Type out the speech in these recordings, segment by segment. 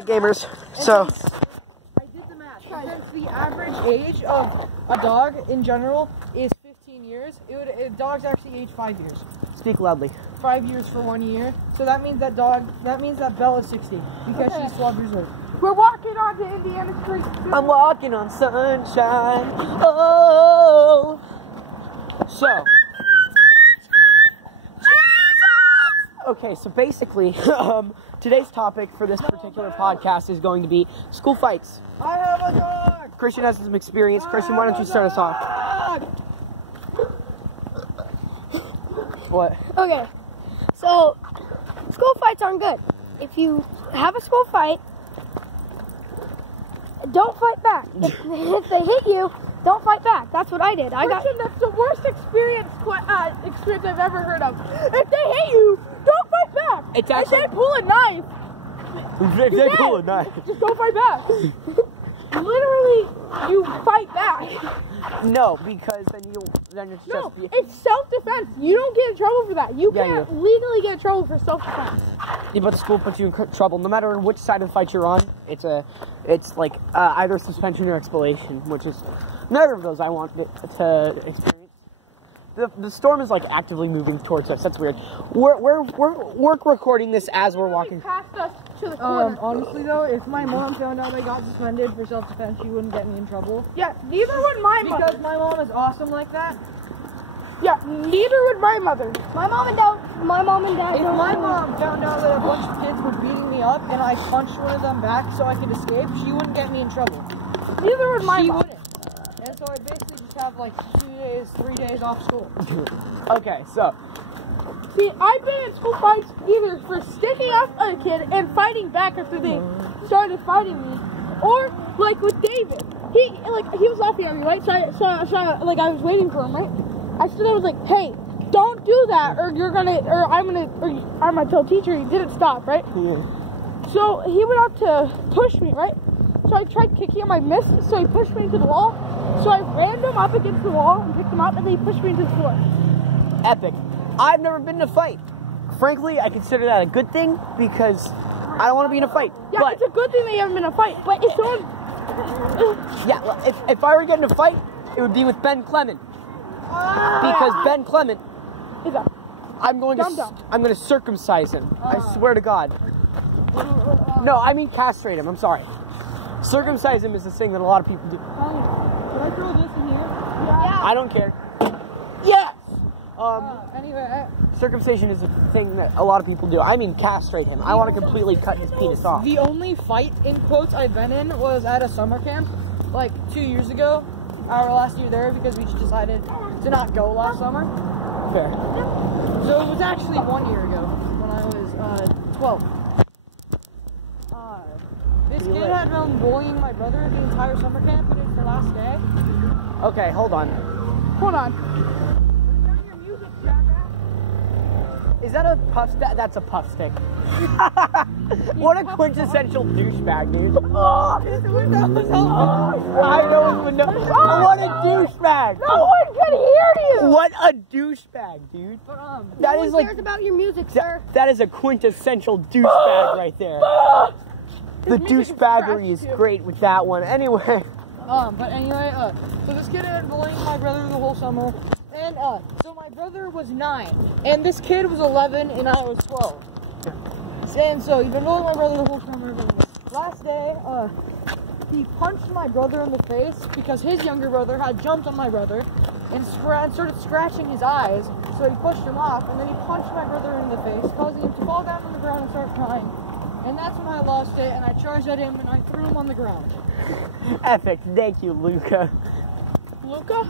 Gamers, so I did the math. Since the average age of a dog in general is 15 years, dogs actually age 5 years. speak loudly. 5 years for 1 year. So that means that Belle is 60 because she's 12 years old. We're walking on to Indiana Street. I'm walking on sunshine. Oh, so. Okay, so basically, today's topic for this particular podcast is going to be school fights. I have a dog! Christian has some experience. Christian, why don't you start us off? What? Okay, so school fights aren't good. If you have a school fight, don't fight back. If they hit you, don't fight back. That's what I did. Christian, that's the worst experience I've ever heard of. If they hit you, don't fight back. It's actually, if they pull a knife, if they pull a knife, just don't fight back. Literally, you fight back. No, because then it's No, just it's self-defense. You don't get in trouble for that. You Yeah, can't legally get in trouble for self-defense. Yeah, but the school puts you in trouble no matter which side of the fight you're on. It's like either suspension or expulsion, which is neither of those I want to experience. The storm is like actively moving towards us. That's weird. We're recording this as we're walking. Past us to the corner. Honestly though, if my mom found out I got suspended for self-defense, she wouldn't get me in trouble. Yeah, neither would my mother. Because my mom is awesome like that. Yeah, neither would my mother. My mom and dad. If my mom found out that a bunch of kids were beating me up and I punched one of them back so I could escape, she wouldn't get me in trouble. Neither would my She mom. wouldn't. And so I basically just have like 3 days off school. Okay, so See, I've been in school fights either for sticking up at a kid and fighting back after they started fighting me, or like with David. He was laughing at me, right? So I was waiting for him, right? I stood there, I was like, hey, don't do that, or I'm gonna tell teacher he didn't stop, right? yeah. So he went up to push me, right? So I tried kicking him, I missed, so he pushed me into the wall. So I ran him up against the wall and picked him up, and then he pushed me into the floor. Epic. I've never been in a fight. Frankly, I consider that a good thing because I don't want to be in a fight. Yeah, but it's a good thing that you haven't been in a fight, but if someone... yeah, well, if I were to get in a fight, it would be with Ben Clement. Because Ben Clement, Is that? I'm going to circumcise him. I swear to God. No, I mean castrate him. I'm sorry. Circumcise him is the thing that a lot of people do. Can I throw this in here? Yeah. I don't care. Yes. Anyway, Circumcision is a thing that a lot of people do. I mean castrate him. I want to completely cut his penis off. the only fight, in quotes, I've been in was at a summer camp, like 2 years ago. Our last year there because we decided to not go last summer. Fair. So it was actually 1 year ago when I was 12. This kid had been bullying my brother the entire summer camp, and it's the last day. Okay, hold on. Hold on. Is that a puff stick? That's a puff stick. What a quintessential douchebag, dude. I don't even know. What a douchebag. No one can hear you! What a douchebag, dude. But, That No is one like cares about your music, sir. that is a quintessential douchebag right there. The douchebaggery is great with that one. Anyway. But anyway, so this kid had been bullying my brother the whole summer, and so my brother was 9, and this kid was 11, and I was 12. And so he'd been bullying my brother the whole summer. Last day, he punched my brother in the face because his younger brother had jumped on my brother and started scratching his eyes. So he pushed him off, and then he punched my brother in the face, causing him to fall down on the ground and start crying. And that's when I lost it, and I charged at him, and I threw him on the ground. Epic. Thank you, Luca. Luca?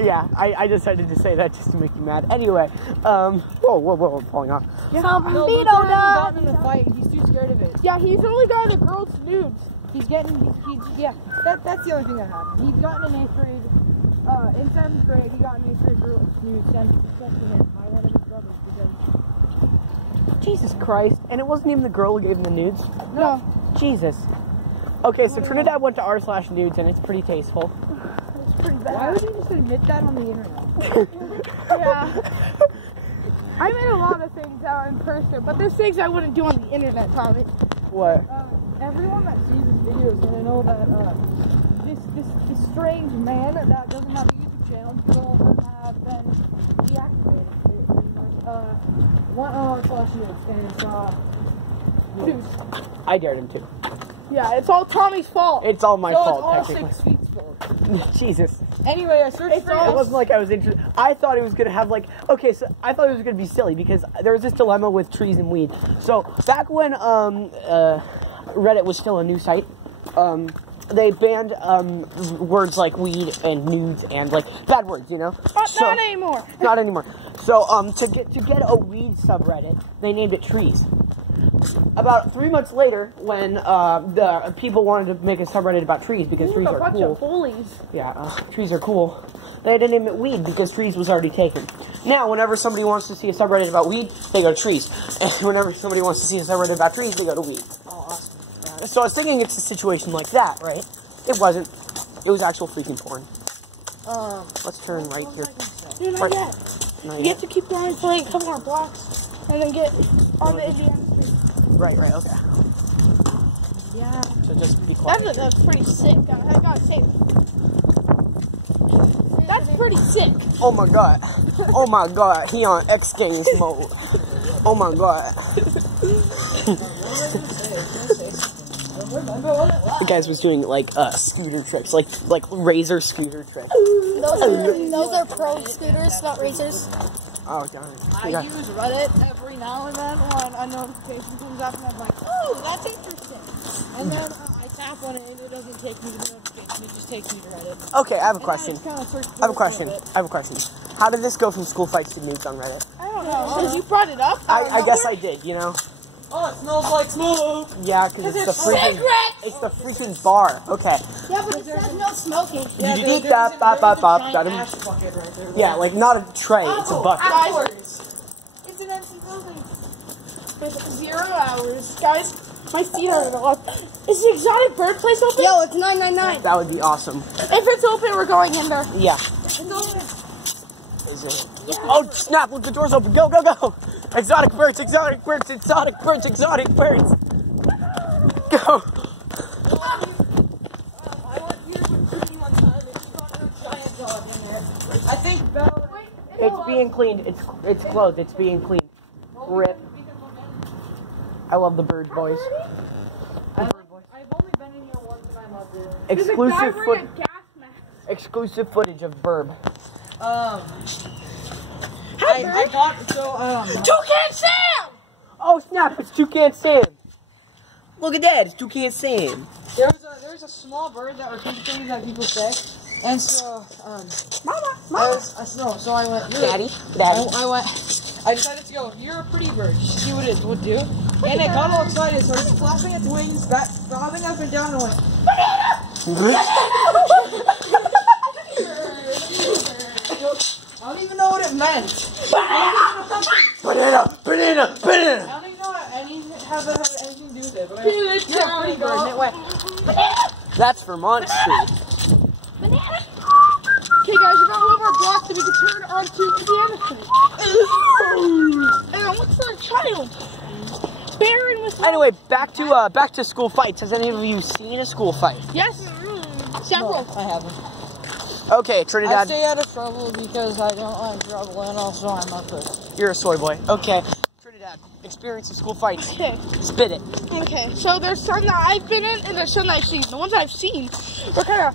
Yeah, I decided to say that just to make you mad. Anyway, whoa, I'm falling off. Yeah. No, Speedo Luca hasn't dog. gotten in a fight. He's too scared of it. Yeah, he's only got the girls' nudes. That's the only thing that happened. He's gotten in 8th grade, in 7th grade, he got an 8th grade girl news sent to him by one of his brothers because... Jesus Christ. And it wasn't even the girl who gave him the nudes? No. Jesus. Okay, so Trinidad went to r/nudes, and it's pretty tasteful. It's pretty bad. Why would you just admit that on the internet? Yeah. I made a lot of things out in person, but there's things I wouldn't do on the internet, Tommy. What? Everyone that sees this video is gonna know that this strange man that doesn't have a YouTube channel will have been deactivated. One of our classmates is I dared him to. Yeah, it's all Tommy's fault. It's all my fault, all technically. 6 feet's fault. Jesus. Anyway, I searched for It wasn't like I was interested. I thought it was going to have like, okay, so I thought it was going to be silly because there was this dilemma with trees and weed. So back when Reddit was still a new site, they banned words like weed and nudes and like bad words, you know? Not anymore. Not anymore. So to get a weed subreddit, they named it trees. About 3 months later, when the people wanted to make a subreddit about trees because trees are cool. Of bullies. Yeah, trees are cool. They had to name it weed because trees was already taken. Now, whenever somebody wants to see a subreddit about weed, they go to trees. And whenever somebody wants to see a subreddit about trees, they go to weed. Oh, awesome. So I was thinking it's a situation like that, right? It wasn't. It was actual freaking porn. Let's turn right here. Dude, not yet. Not You yet. have to keep going for like a couple more blocks and then get on the Indiana Street. Right, okay. Yeah. So just be quiet. That's pretty sick. I gotta say. That's pretty sick. Oh my god. Oh my god. He on X Games mode. Oh my god. The guys was doing like scooter trips, like razor scooter trips. Those are pro scooters, not racers. Oh darn it. I use Reddit every now and then when a notification comes up and I'm like, oh, that's interesting. And then I tap on it and it doesn't take me to the notification, it just takes me to Reddit. Okay, I have a question. And then I just kinda search I have a for it question. for a bit. I have a question. How did this go from school fights to nudes on Reddit? I don't know. Because you brought it up. I guess I did, you know? Oh, it smells like smoke! Yeah, because it's the freaking bar. Okay. Yeah, but it says no smoking. Yeah, Did you there's a giant ash bucket right there. Yeah, like not a tray, it's a bucket. It's an empty building. With 0 hours. Guys, my feet are off. Is the exotic bird place open? Yo, it's 999. That would be awesome. If it's open, we're going in there. Yeah. It's open. Is it? Oh snap! Look, the door's open. Go, go, go! Exotic birds, exotic birds, exotic birds, exotic birds. Go. I went here with Cookie one time and she got a giant dog in there. I think Belle... It's being cleaned. It's closed. It's being cleaned. Rip. I love the bird boys. I've only been in here once and I loved it. Exclusive footage of Burb. I got Toucan Sam! Oh snap! It's Toucan Sam. Look at that! It's Toucan Sam. there's a small bird that repeats things that people say, and so so I went. Daddy. I decided to go. You're a pretty bird. Just see what it would do, and it got all excited, started flapping its wings, bobbing up and down, and went. I don't even know what it meant. Banana. I don't even know how that had anything to do with it, but you're a pretty bird, and it went. That's Vermont Street. Okay, guys, we got one more block so we can turn onto Indiana Street. And what's for a child? Baron with Anyway, back to school fights. Has any of you seen a school fight? Yes, several. I haven't. Okay, I Trinidad, stay out of trouble because I don't like trouble, and also I'm a pussy. you're a soy boy. Okay, Trinidad, experience of school fights. Okay. Spit it. Okay, so there's some that I've been in and there's some that I've seen. The ones that I've seen were kind of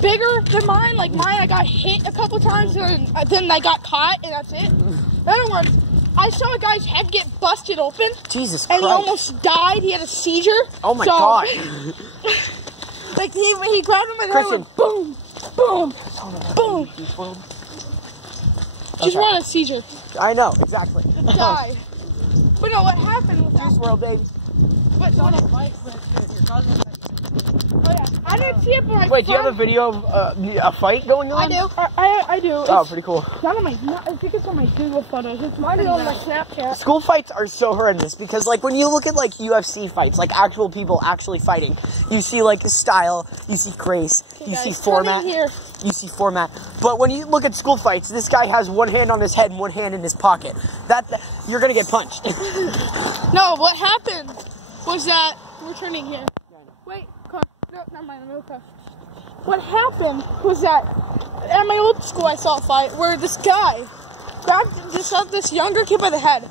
bigger than mine. Like mine, I got hit a couple times and then I got caught and that's it. The other ones, I saw a guy's head get busted open Jesus and Christ. he almost died. He had a seizure. Oh my God. Like he grabbed him and then Christian. went boom, boom, boom. Just Okay. run a seizure. I know, exactly. Die. But no, what happened was Juice that. World, baby. But On a bike with your cousin. oh yeah, I didn't see it, but my Wait, do you have a friend- video of a fight going on? I do. I do. Oh, pretty cool. Not on my. I think it's on my Google photos. It's mine is on my Snapchat. School fights are so horrendous because, like, when you look at, like, UFC fights, like, actual people actually fighting, you see, like, style, you see grace, you see format. Here. You see format. But when you look at school fights, this guy has one hand on his head and one hand in his pocket. You're gonna get punched. No, what happened was that we're turning here. Yeah, I know. Wait, car. No, never mind. No car. What happened was that at my old school I saw a fight where this guy grabbed this younger kid by the head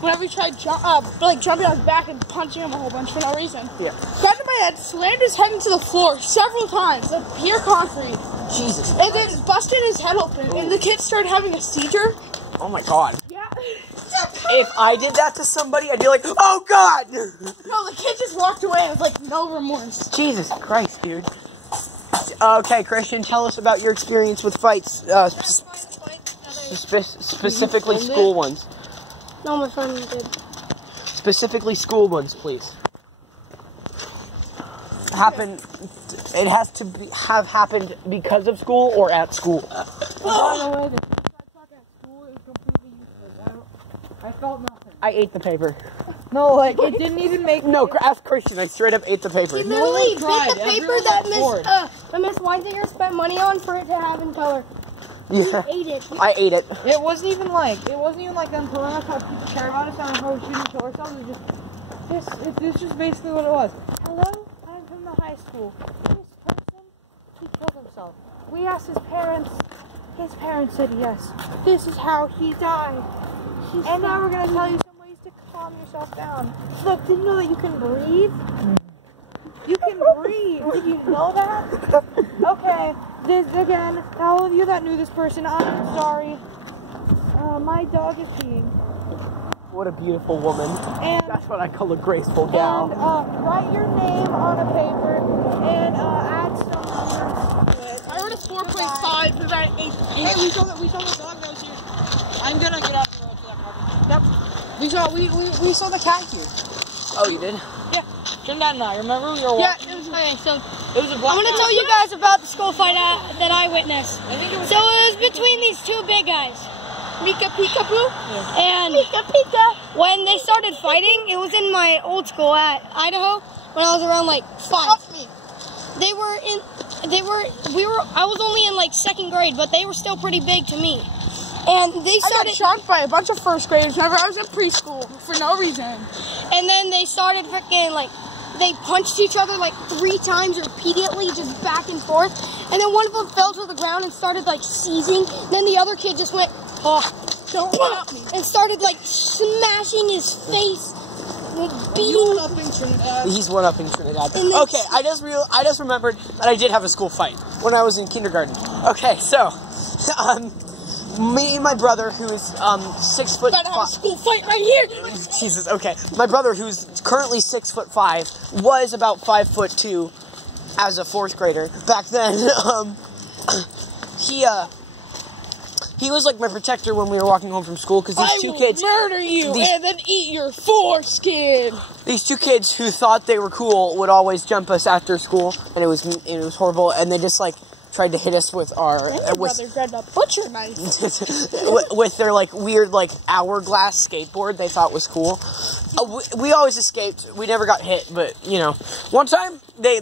whenever he tried jumping on his back and punching him a whole bunch for no reason. Yeah. Grabbed him by the head, slammed his head into the floor several times, like pure concrete. Jesus. And then busted his head open, and the kid started having a seizure. Oh my God. Yeah. If I did that to somebody, I'd be like, oh God! No, the kid just walked away with like no remorse. Jesus Christ, dude. Okay, Christian, tell us about your experience with fights, specifically school ones. No, my friend did. Specifically school ones, please. It has to have happened because of school or at school. By the way, the talk at school is completely useless. I felt nothing. I ate the paper. No, like, it didn't even make No, ask Christian. I straight up ate the paper. He literally tried. bit the paper Everyone that was bored. Miss Weinzinger spent money on for it to have in color. Yeah. He ate it. I ate it. It wasn't even like them telling us how people care about us and how we shouldn't kill ourselves. It's just basically what it was. Hello, I'm from the high school. This person, he killed himself. We asked his parents said yes. This is how he died. And now we're going to tell you some ways to calm yourself down. Look, did you know that you can breathe? You can breathe. Did you know that? Okay. This again, all of you that knew this person, I'm sorry. My dog is peeing. What a beautiful woman. And That's what I call a graceful gal. write your name on a paper and add some numbers to it. I wrote a 4.5 for that 8. Hey, we saw the dog that was here. I'm gonna get off the road to that park. Yep. We saw the cat here. Oh, you did? Yeah. Jim, Dad, and I. Remember we were Yeah, walking? it was Okay, so It was a black I'm gonna cat. tell you guys about the school fight that I witnessed. I think it was. So it was between these two big guys. Mika Peekaboo. And when they started fighting, it was in my old school at Idaho when I was around like 5. I was only in like 2nd grade, but they were still pretty big to me. And they I started, got shocked by a bunch of first graders whenever I was in preschool for no reason. and then they started freaking like, they punched each other like 3 times repeatedly, just back and forth. And then one of them fell to the ground and started like seizing. Then the other kid just went, Don't stop me. and started like smashing his face, like beating. He's one-upping Trinidad. And then- Okay, I just remembered that I did have a school fight when I was in kindergarten. Okay, so, me and my brother, who is 6 foot Gotta have a 5. school fight right here. Jesus, okay. My brother, who's currently 6'5", was about 5'2" as a 4th grader. Back then, he was like my protector when we were walking home from school because these two kids, murder you and then eat your foreskin. these two kids who thought they were cool would always jump us after school, and it was horrible. And they just like tried to hit us with our Brother grabbed a butcher knife. with their like weird like hourglass skateboard they thought was cool. We always escaped. We never got hit, but you know, one time they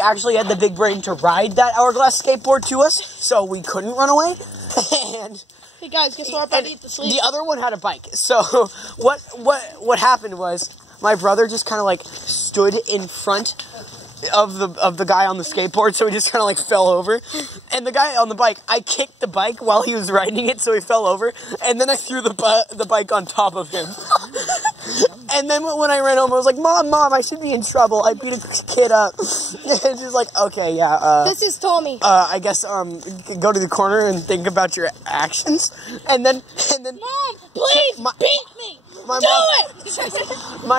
actually had the big brain to ride that hourglass skateboard to us, so we couldn't run away. And Hey guys, guess what? I'm about to eat the sleep. the other one had a bike. So what happened was my brother just kind of like stood in front of the guy on the skateboard, so he just kind of like fell over. And the guy on the bike, I kicked the bike while he was riding it, so he fell over. And then I threw the bike on top of him. And then when I ran home, I was like, Mom, I should be in trouble. I beat a kid up. And she's like, okay, yeah. This is Tommy. I guess go to the corner and think about your actions. And then Mom, please beat me. My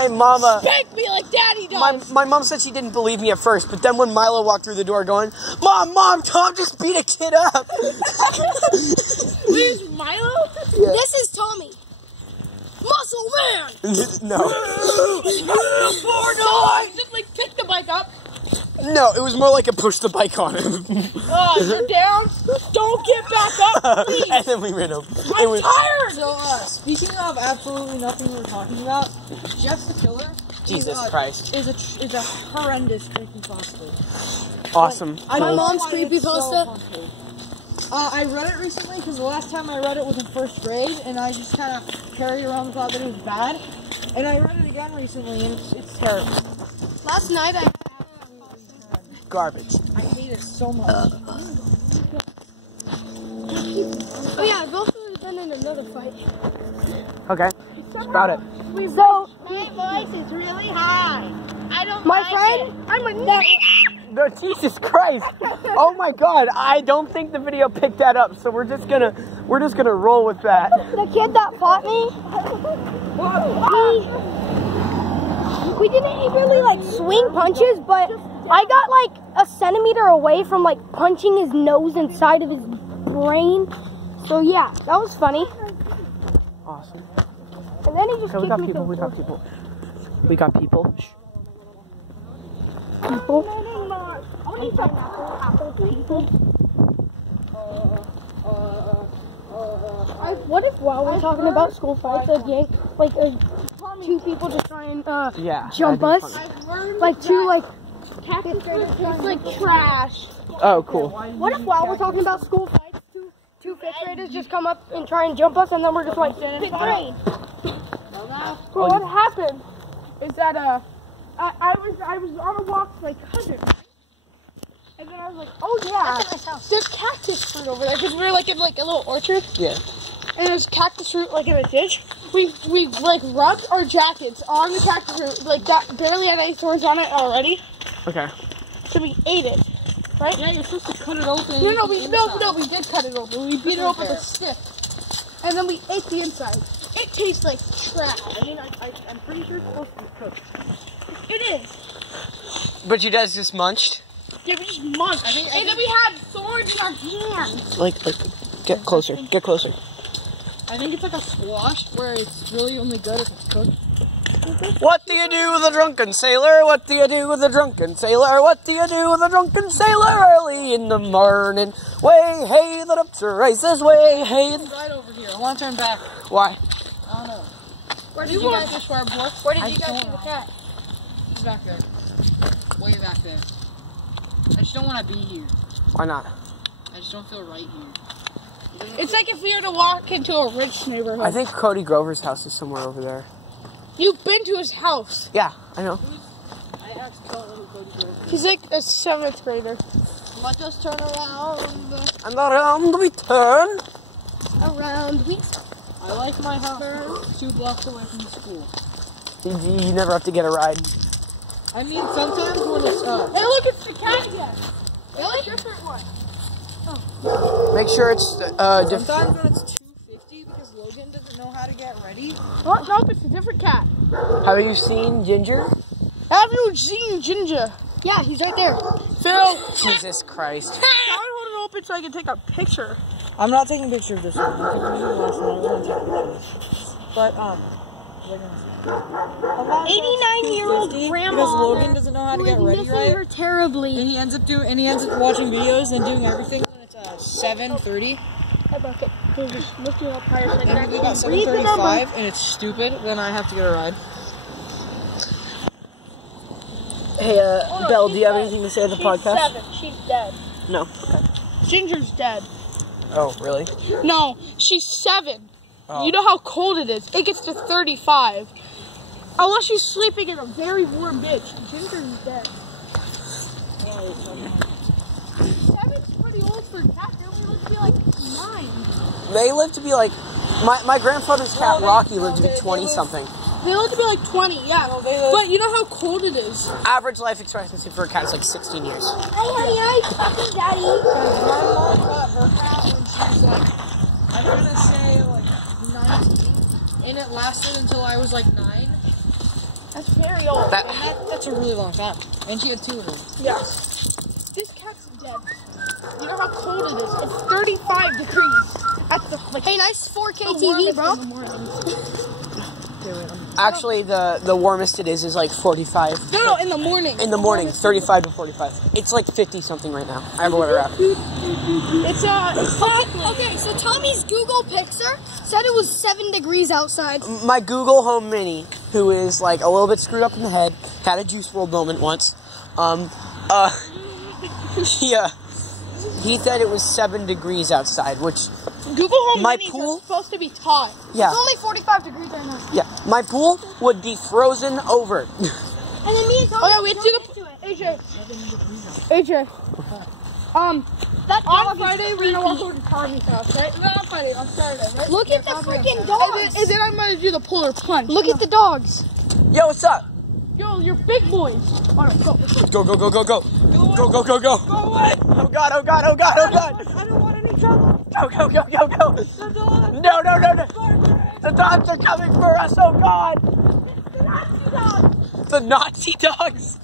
mama. Spank me like Daddy does. My mom said she didn't believe me at first, but then when Milo walked through the door going, Mom, Tom just beat a kid up. Where's Milo? Yeah. This is Tommy. Muscle man. No. Just like pick the bike up. No, it was more like a push the bike on him. You're down. Don't get back up, please. And then we ran home. I'm tired. So, speaking of absolutely nothing we were talking about, Jeff the Killer. Jesus Christ. Is a horrendous creepypasta. Awesome. I My don't know mom's why it's creepypasta? so funky. I read it recently because the last time I read it was in 1st grade, and I just kind of carried around the thought that it was bad. And I read it again recently, and it's terrible. Last night I... Garbage. I hate it so much. Oh yeah, I've also been in another fight. Okay. That's about it. So, My voice is really high. I don't my like friend, I'm a nut. No, Jesus Christ! Oh my God! I don't think the video picked that up, so we're just gonna roll with that. The kid that fought me, we didn't really like swing punches, but I got like a centimeter away from like punching his nose inside of his brain. So yeah, that was funny. Awesome. And then he just Okay, kicked me. we got people. Shh. People. What if while we're talking about school fights, two people just try and jump that'd be us? funny. Like two like it's like trash. Oh, cool. What if while we're talking about school fights, two fifth graders just come up and try and jump us, and then we're just like fifth grade? Well, what happened is that I was on a walk with my cousin, and then I was like, oh yeah, there's cactus fruit over there because we were like in like a little orchard. Yeah. And there's cactus fruit like in a ditch. We like rubbed our jackets on the cactus fruit, like that barely had any thorns on it already. Okay. So we ate it, right? Yeah, you're supposed to cut it open. No, we did cut it open. We beat it open with a stick, and then we ate the inside. It tastes like trash. I mean, I'm pretty sure it's supposed to be cooked. It is. But you guys just munched? Yeah, we just munched. And then we had thorns in our hands. Like, get closer. Get closer. I think it's like a squash where it's really only good if it's cooked. What do you do with a drunken sailor? What do you do with a drunken sailor? What do you do with a drunken sailor early in the morning? Way, hey, the up to races, way, hey. Right over here. I want to turn back. Why? I don't know. Where You guys fish where before? Where did you guys see the cat? It's back there. Way back there. I just don't want to be here. Why not? I just don't feel right here. It's like if we were to walk into a rich neighborhood. I think Cody Grover's house is somewhere over there. You've been to his house. Yeah, I know. I asked Cody Grover. He's like a 7th grader. Let us turn around. And around we turn. Around we. I like my house 2 blocks away from the school. You never have to get a ride. I mean, sometimes when it's Hey, look, it's the cat again. Really? Different one. Make sure it's different. sometimes when it's 2:50 because Logan doesn't know how to get ready. What? Nope, it's a different cat. Have you seen Ginger? Have you seen Ginger? Yeah, he's right there. Phil, Jesus Christ. can I hold it open so I can take a picture? I'm not taking a picture of this one. I'm taking a picture of the last one. I was going to take pictures. But, what was I gonna say? 89-year-old 2:50 grandma. Because Logan doesn't know how to get ready missing right. her terribly. And he ends up watching videos and doing everything when it's 7:30. Hey, Bucket, can you just lift you up higher so I can And we got actually read the number? 7:35 and it's stupid, then I have to get a ride. Hey, Belle, do you have anything to say to the podcast? She's 7. She's dead. No. Okay. Ginger's dead. Oh, really? No, she's 7. Oh. You know how cold it is. It gets to 35. Unless she's sleeping in a very warm bitch. Ginger's dead. 7's pretty old for a cat. They only live to be like 9. They live to be like... My grandfather's cat, Rocky, lived to be 20-something. They live to be like 20, yeah. But you know how cold it is. Average life expectancy for a cat is like 16 years. Hey, honey, hi, Daddy. My mom got her cat when she was like, I'm gonna say like 19, and it lasted until I was like 9. That's very old. That's a really long time. And she had 2 of them. Yeah. This cat's dead. You know how cold it is? It's 35 degrees. That's the like. Hey, nice 4K TV, bro. Actually, the warmest it is like 45. No, in the morning. In the morning, 35 to 45. It's like 50-something right now. I have a weather app. It's Okay, so Tommy's Google Pixel said it was 7 degrees outside. My Google Home Mini, who is like a little bit screwed up in the head, had a Juice WRLD moment once. He said it was 7 degrees outside, which Google Home my Minis pool, are supposed to be hot. yeah, It's only 45 degrees right now. yeah, my pool would be frozen over. And then me and Tom. Oh yeah, we have to do the AJ. That On dog Friday is we're gonna walk creepy. over to Tommy's house, right? No, on Friday, on Saturday, right? Look at the freaking dogs. And then I'm gonna do the polar plunge. Look at the dogs. Yo, what's up? Yo, you're big boys. Oh no, go. Go, go, go, go, go. Go, go, go, go. Go away. Oh god, oh god, oh god, oh god. I don't want any trouble. Go, go, go, go, go. The dogs. No, no, no, no. The dogs are coming for us, oh god. The Nazi dogs.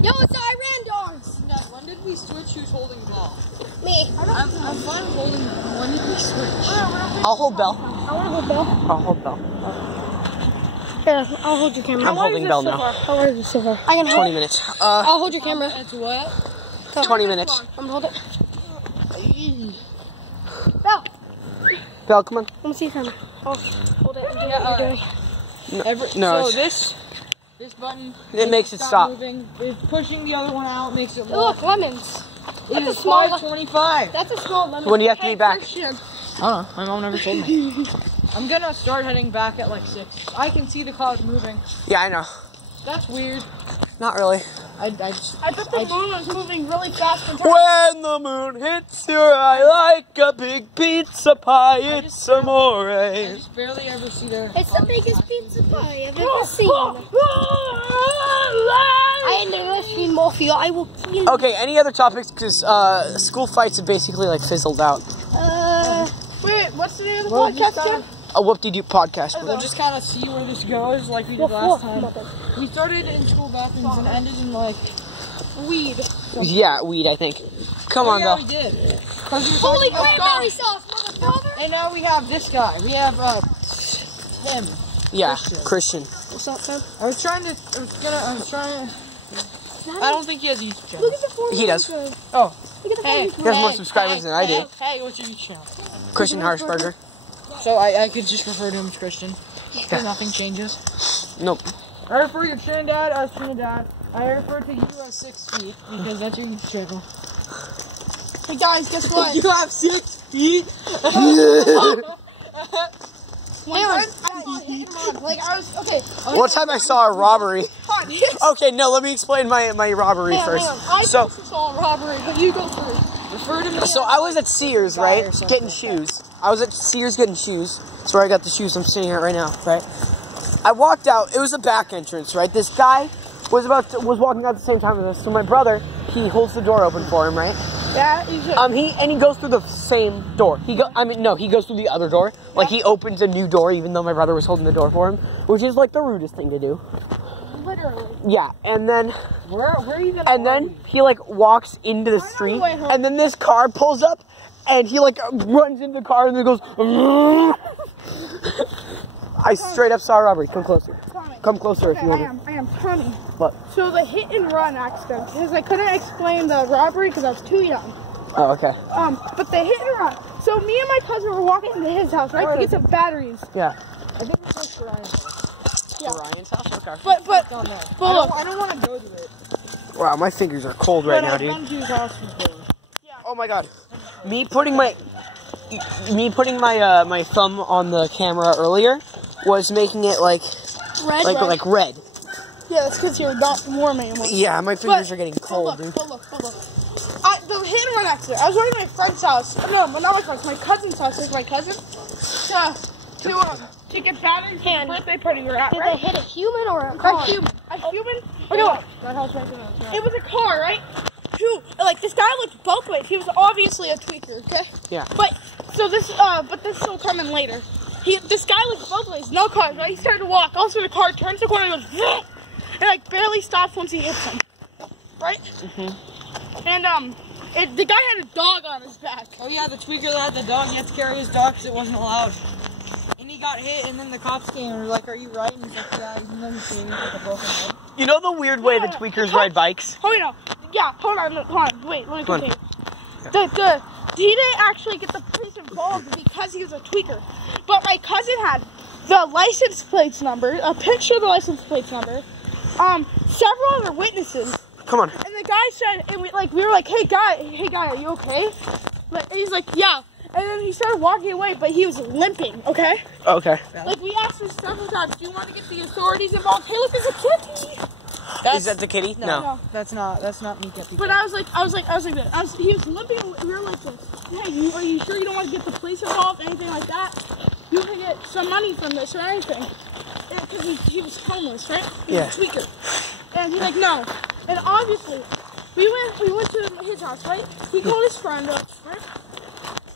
Yo, it's the Iran dogs. When did we switch who's holding ball? Me. I'm fine holding ball. When did we switch? I'll hold Bell. I want to hold Bell. I'll hold Bell. Here, I'll hold your camera. I'm holding Bell now. How long is this so far? I can hold 20 minutes. I'll hold your camera. It's what? 20 minutes. I'm gonna hold it. Bell, Bell, come on. let me see your camera. I'll hold it and do Yeah, what you're doing. No, So it's- this button. It makes it stop. Moving. It's pushing the other one out makes it Oh, look, lemons. It is a small- 5:25. That's a small lemon. When do you have to be back? Christian. I don't know. My mom never told me. I'm gonna start heading back at like 6. I can see the clouds moving. Yeah, I know. That's weird. Not really. I bet the moon was moving really fast and When the moon hits your eye like a big pizza pie, it's amore. I just barely ever see their. It's the biggest pizza pie I've ever seen. I ain't never seen more for you. I will kill you. Okay, any other topics? Because school fights have basically like fizzled out. Wait, what's the name of the Well, podcast you again? A Woopdeedoop Podcast. We'll just kind of see where this goes, like we did last time. We started in school bathrooms and ended in like weed. Yeah, weed, I think. Come on, Yeah, Bell. we did. 'Cause we were Holy talking about cranberry God. sauce, motherfucker! And now we have this guy. We have him. Yeah, Christian. What's up, man? I was trying to. I don't think he has a YouTube channel. Look at the form. He does. Oh, Look at the hey. form. He has more subscribers than I do. Hey, what's your YouTube channel? Christian Harshberger. So I could just refer to him as Christian. Because nothing changes. Nope. I refer to Trinidad as Trinidad. I refer to you as 6 feet because that's your YouTube channel. Hey guys, guess what? You have 6 feet? Like I was okay. One time I saw a robbery. Okay, no, let me explain my robbery first. I So, saw a robbery, but you go first. Refer to me so I was at Sears, right, getting shoes. I was at Sears getting shoes. That's where I got the shoes I'm sitting at right now, right? I walked out. It was a back entrance, right? This guy was walking out at the same time as us. So my brother, he holds the door open for him, right? Yeah, you should. He goes through the same door. He goes through the other door. Like he opens a new door, even though my brother was holding the door for him, which is like the rudest thing to do. Literally. Yeah, and then Where are you gonna and then he like walks into the street, and then this car pulls up, and he like runs into the car and then goes. I straight up saw a robbery. Come closer. Come closer if you want. I am Tommy. What? So the hit and run accident, because I couldn't explain the robbery because I was too young. Oh, okay. But the hit and run. So me and my cousin were walking to his house, right, to get some batteries. Yeah. I think it's like Ryan's house. Yeah. Ryan's house. Okay. But Look, look. I don't want to go to it. Wow, my fingers are cold right now, dude. I've been to his house before. Oh my god. Me putting my my thumb on the camera earlier was making it like Red. like red. Yeah, that's because you're not warm anymore. Yeah, my fingers are getting But cold, look, dude. but look. The hit and run accident. I was running to my friend's house. No, not my friend's. My cousin's house. With my cousin. To get batteries for the birthday party we were at, Did right? they hit a human or a car? A human. Okay, look. That house right there. It was a car, right? Like this guy looked both ways. He was obviously a tweaker, okay? Yeah. But this will come in later. This guy looked both ways, no cars, right? He started to walk. Also, the car turns the corner and goes, and like barely stops once he hits him, right? Mhm. And the guy had a dog on his back. Oh yeah, the tweaker that had the dog, he had to carry his dog because it wasn't allowed. And he got hit, and then the cops came and were like, "Are you right?" And he's like, "Yeah." And then he came with a broken leg. You know the weird way the tweakers ride bikes? Oh wait, no. Yeah, hold on. Wait, let me Go on. continue. He didn't actually get the police involved because he was a tweaker. But my cousin had the license plates number, a picture of the license plates number, several other witnesses. Come on. And the guy said, and we were like, hey guy, are you okay? And he's like, yeah. And then he started walking away, but he was limping, okay? Okay. Like, we asked him several times, do you want to get the authorities involved? Hey, look, there's a kitty! Is that the kitty? No. That's not me getting. But I was like this. He was limping, we were like this. Hey, are you sure you don't want to get the police involved, anything like that? You can get some money from this or anything. Because he was homeless, right? He was a tweaker. And he's like, no. And obviously, we went to his house, right? He called his friend up, right?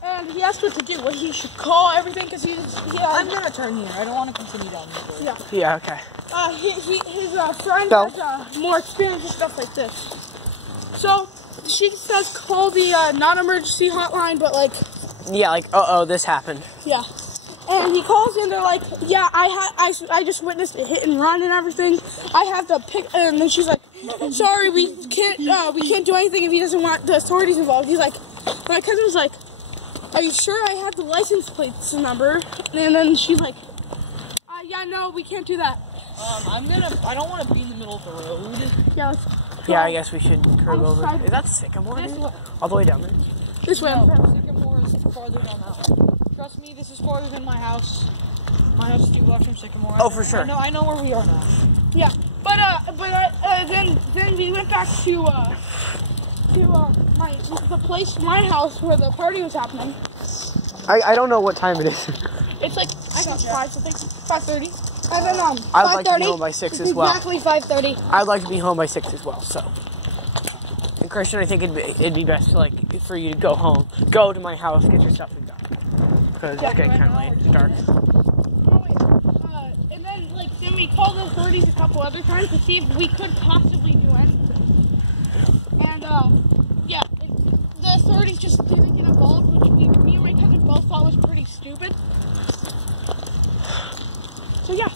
And he asked what to do. What he should call everything, because I'm gonna turn here. I don't want to continue down this road. Yeah, okay. His friend has more experience with stuff like this. So, she says call the non-emergency hotline, but like... Yeah, like, this happened. Yeah. And he calls in, they're like, yeah, I just witnessed a hit and run and everything. I have to pick, and then she's like, sorry, we can't do anything if he doesn't want the authorities involved. He's like, my cousin was like, are you sure I have the license plates number? And then she's like, yeah, no, we can't do that. I don't want to be in the middle of the road. Yeah, Yeah, I guess we should curve over. Is that Sycamore? All the way down there? This way. Sycamore is farther down that way. Trust me, this is farther than my house. My house is 2 blocks from Sycamore. Oh, for sure. I know where we are now. Yeah, but then we went back to my house where the party was happening. I don't know what time it is. It's like I got 5:30. And then I'd like to be home by 6 as well. Exactly 5:30. I'd like to be home by 6 as well. So, and Christian, I think it'd be best for you to go home, go to my house, get your stuff and go, because it's getting kind of late. It's dark. And then we called the authorities a couple other times to see if we could possibly do anything. And the authorities just didn't get involved, which me and my cousin both thought was pretty stupid. So yeah.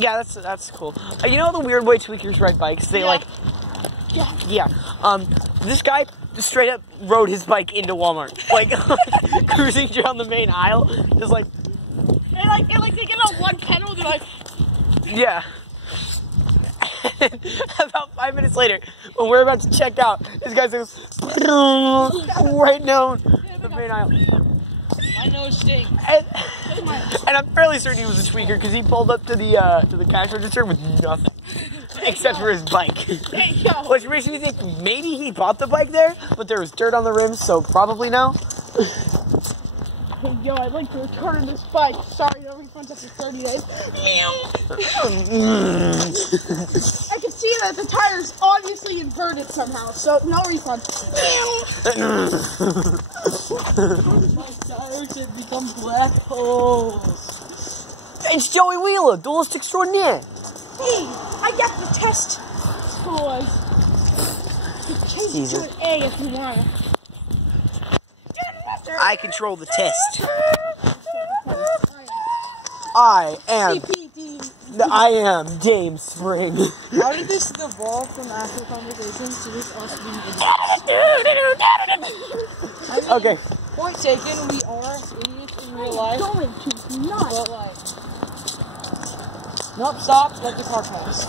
Yeah, that's cool. You know the weird way tweakers ride bikes? They this guy just straight up rode his bike into Walmart, like cruising down the main aisle, just like. And they get on one pedal, they're like. Yeah. About 5 minutes later, when we're about to check out, this guy goes right down the main aisle. My nose stinks. And I'm fairly certain he was a tweaker because he pulled up to the cash register with nothing except for his bike. Which makes me think maybe he bought the bike there, but there was dirt on the rims, so probably no. Hey, yo, I'd like to return this bike. Sorry, no refunds after 30 days. I can see that the tire's obviously inverted somehow, so no refunds. My tires have become black holes. It's Joey Wheeler, duelist extraordinaire. Hey, I got the test scores. Change it to an A if you want. I control the test. I am James Spring. How did this evolve from actual conversations to this us being idiots? Okay. Point taken, we are idiots in real life. But like, nope, stop, let the car pass.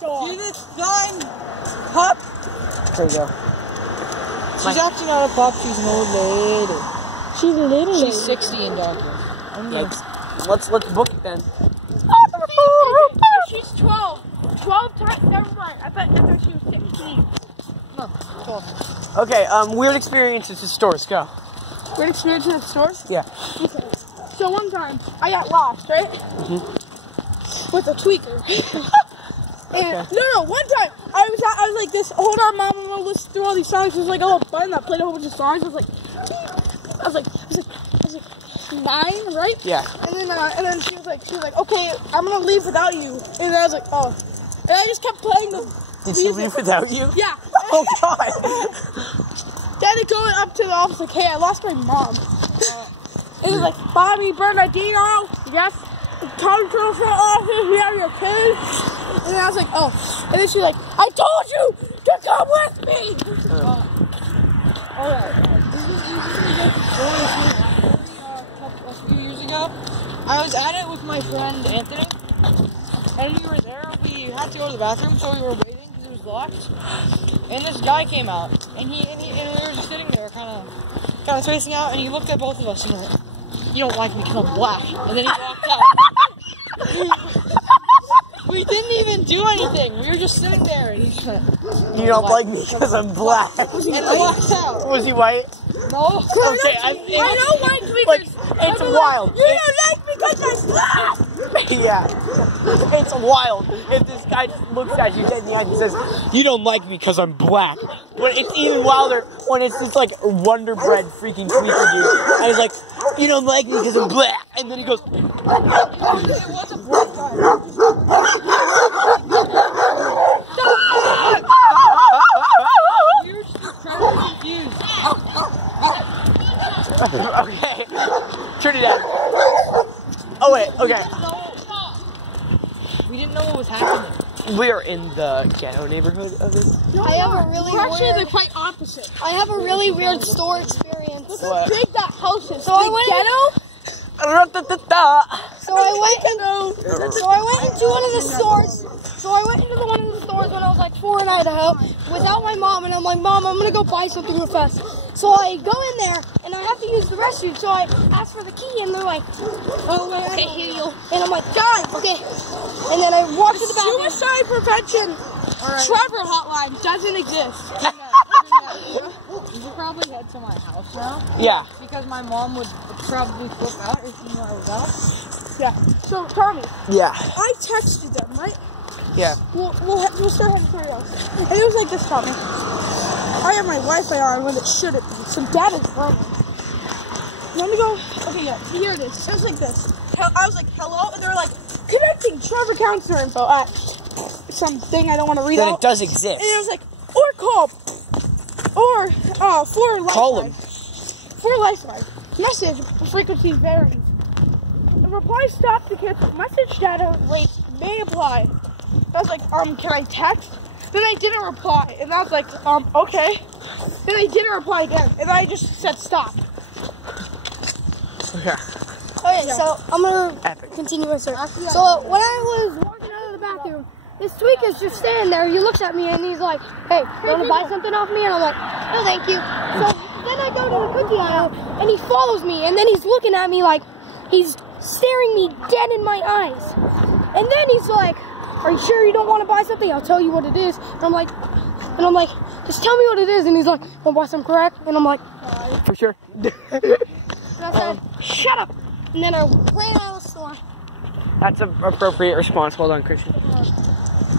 See this fine pup? There you go. She's actually not a pup, she's an old lady. She's a little lady. She's 60 and darker. Let's book it then. She's 12. 12 times, never mind. I thought she was 16. No, 12. Okay, weird experiences at stores, go. Weird experience at stores? Yeah. Okay. So one time, I got lost, right? Mm-hmm. With a tweaker. And no, one time I was like this. Hold on, Mom, I'm gonna listen through all these songs. It was like a little button that played a whole bunch of songs. I was like 9, right? Yeah. And then she was like, okay, I'm gonna leave without you. And I was like, oh. And I just kept playing the. Did she leave without you? Yeah. Oh God. Daddy going up to the office like, hey, I lost my mom. And he's like, Bobby Bernardino, yes. Come to the front office, we have your kids. And then I was like, oh. And then she's like, I told you to come with me. Alright. A few years ago, I was at it with my friend Anthony. And we were there. We had to go to the bathroom, so we were waiting because it was was locked, and this guy came out, and we were just sitting there, kind of spacing out, and he looked at both of us and went, "You don't like me because I'm black," and then he walked out. We didn't even do anything. We were just sitting there, and he just went, "You don't like me because I'm black." And he walked out. Was he white? No. Okay, I don't like because like it's wild. you don't like me because I'm black. Yeah, it's wild. If this guy just looks at you dead in the eye and says, "You don't like me because I'm black," but it's even wilder when it's this like Wonder Bread freaking tweaker dude, and he's like, "You don't like me because I'm black," and then he goes, It was a black guy. We were just incredibly confused. "Okay, Trinidad." Oh wait, okay. We didn't know what was happening. We are in the ghetto neighborhood of this. I have a really Actually, they're weird. quite opposite. I have a really weird store experience. Look What? how big that house is. So I The went- ghetto. So I went into one of the stores. So I went into one of the stores when I was like 4 in Idaho without my mom, and I'm like, "Mom, I'm gonna go buy something real fast." So I go in there and I have to use the restroom. So I ask for the key, and they're like, "Oh wait, okay, here you go." And I'm like, "God, okay." And then I walk to the bathroom. Suicide prevention Trevor hotline doesn't exist. You probably head to my house now Yeah. because my mom would probably flip out if she knew I was out. Yeah. So Tommy, Yeah. I texted them, right? Yeah. We'll start having somebody else. And it was like this, Tommy. I have my Wi-Fi on when it shouldn't be. So Dad is wrong. Let me go. Okay, yeah. Here it is. It was like this. I was like, "Hello," and they were like, "Connecting Trevor counselor info at something I don't want to read Then out." it does exist. And it was like, "Or call, or for lifeline." Call him. For lifeline. Message frequency varies. The reply stopped because message data rate may apply. I was like, "Can I text?" Then I didn't reply, and I was like, "Okay." Then I didn't reply again, and I just said stop. Yeah. Okay, so I'm gonna Epic. continue my story. So when I was walking out of the bathroom, this tweak is just standing there. He looks at me and he's like, "Hey, you wanna buy something off me?" And I'm like, "No, thank you." So then I go to the cookie aisle and he follows me, and then he's looking at me like he's staring me dead in my eyes. And then he's like, "Are you sure you don't want to buy something? I'll tell you what it is." And I'm like, "Just tell me what it is." And he's like, "Want to buy some crack?" And I'm like, For sure. and I said, "Shut up." And then I ran out of the store. That's an appropriate response. Well done, Christian.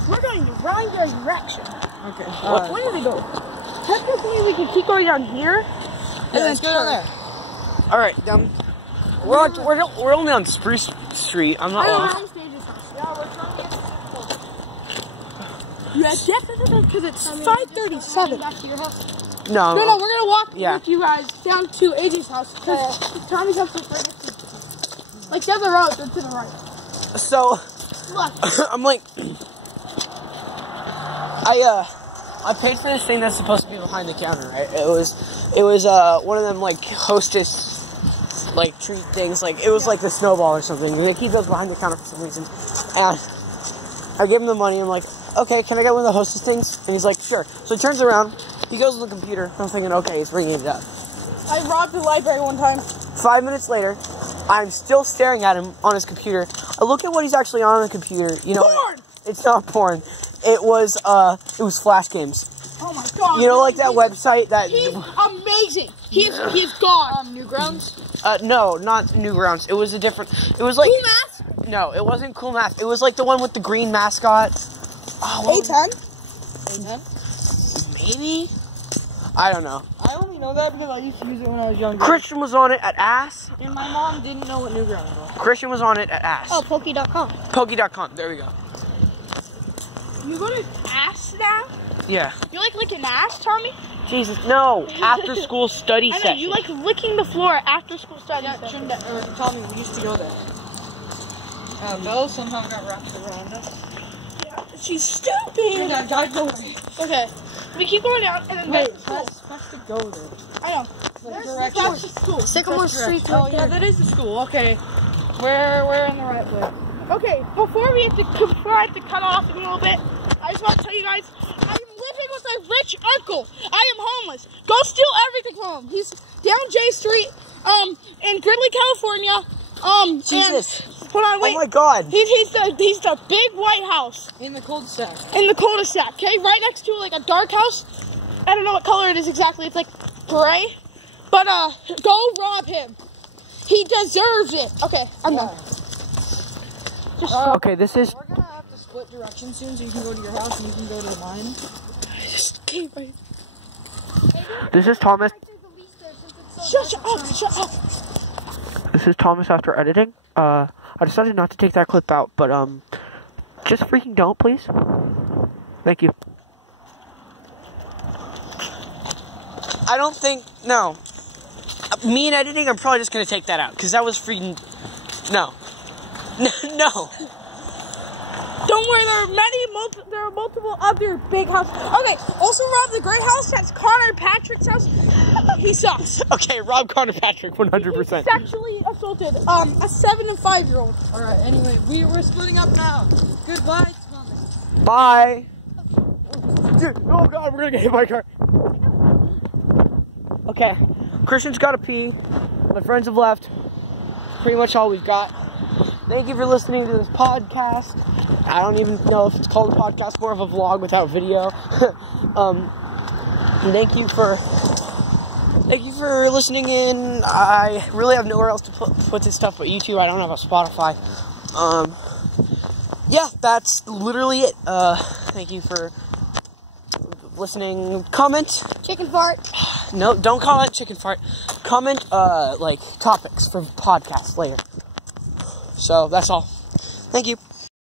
We're going the wrong direction. Okay. Where do we go? Technically, we can keep going down here. And then go down there. All right, we're only on Spruce Street. I'm not lost. Yeah, because it's 5:37. No. No, we're gonna walk Yeah. with you guys down to AJ's house because Tommy's house is right next to like down the road, to the right. So Look, I'm like, I paid for this thing that's supposed to be behind the counter, right? It was one of them like hostess like treat things. Like it was like the snowball or something. They keep those behind the counter for some reason. And I give him the money. I'm like, "Okay, can I get one of the hostess things?" And he's like, "Sure." So he turns around. He goes to the computer. I'm thinking, okay, he's ringing it up. I robbed the library one time. 5 minutes later, I'm still staring at him on his computer. I look at what he's actually on the computer. You know, Porn! It's not porn. It was Flash games. Oh my god! You know, like that website that. He's amazing. He is gone. Newgrounds? No, not Newgrounds. It was a different. It was like. Cool Math? No, it wasn't Cool Math. It was like the one with the green mascot. Oh, what was it? A10? Maybe. I don't know. I only know that because I used to use it when I was younger. Christian was on it at ass. And my mom didn't know what Newgrounds was. Christian was on it at ass. Oh, Pokey.com. Pokey.com. There we go. You go to ass now? Yeah. You like licking ass, Tommy? Jesus, no. After school study I know, session. you like licking the floor after school study Yeah, session. Tommy, we used to go there. Belle somehow got wrapped around us. Yeah, she's stupid. Yeah, gotta go there. Okay, we keep going down and then Wait, that's school. that's to go there. I know. Like, That's the school. Sycamore Street. Oh, yeah, that is the school. Okay. We're in the right way. Okay, before I have to cut off in a little bit, I just want to tell you guys, I'm living with a rich uncle. I am homeless. Go steal everything from him. He's down J Street, in Gridley, California. Jesus. And, hold on, wait. Oh my God. He's the big white house. In the cul-de-sac. In the cul-de-sac, okay? Right next to like a dark house. I don't know what color it is exactly. It's like gray. But go rob him. He deserves it. Okay, I'm done. Okay, this is. We're gonna have to split directions soon, so you can go to your house and you can go to mine. I just can't wait. This is Thomas. Shut up. This is Thomas after editing. I decided not to take that clip out, but just freaking don't, please. Thank you. I don't think no. Me and editing, I'm probably just gonna take that out because that was freaking no. No. Don't worry, there are multiple other big houses. Okay, also rob the gray house. That's Connor Patrick's house. He sucks. Okay, Rob Connor Patrick, 100%. He sexually assaulted a 7 and 5-year-old. All right. Anyway, we're splitting up now. Goodbye, Thomas. Bye. Dude, oh God, we're gonna get hit by a car. Okay, Christian's gotta pee. My friends have left. Pretty much all we've got. Thank you for listening to this podcast. I don't even know if it's called a podcast, more of a vlog without video. Thank you for listening in. I really have nowhere else to put this stuff but YouTube. I don't have a Spotify. Yeah, that's literally it. Thank you for listening. Comment. Chicken fart. No, don't comment chicken fart. Comment, like, topics for podcasts later. So, that's all. Thank you.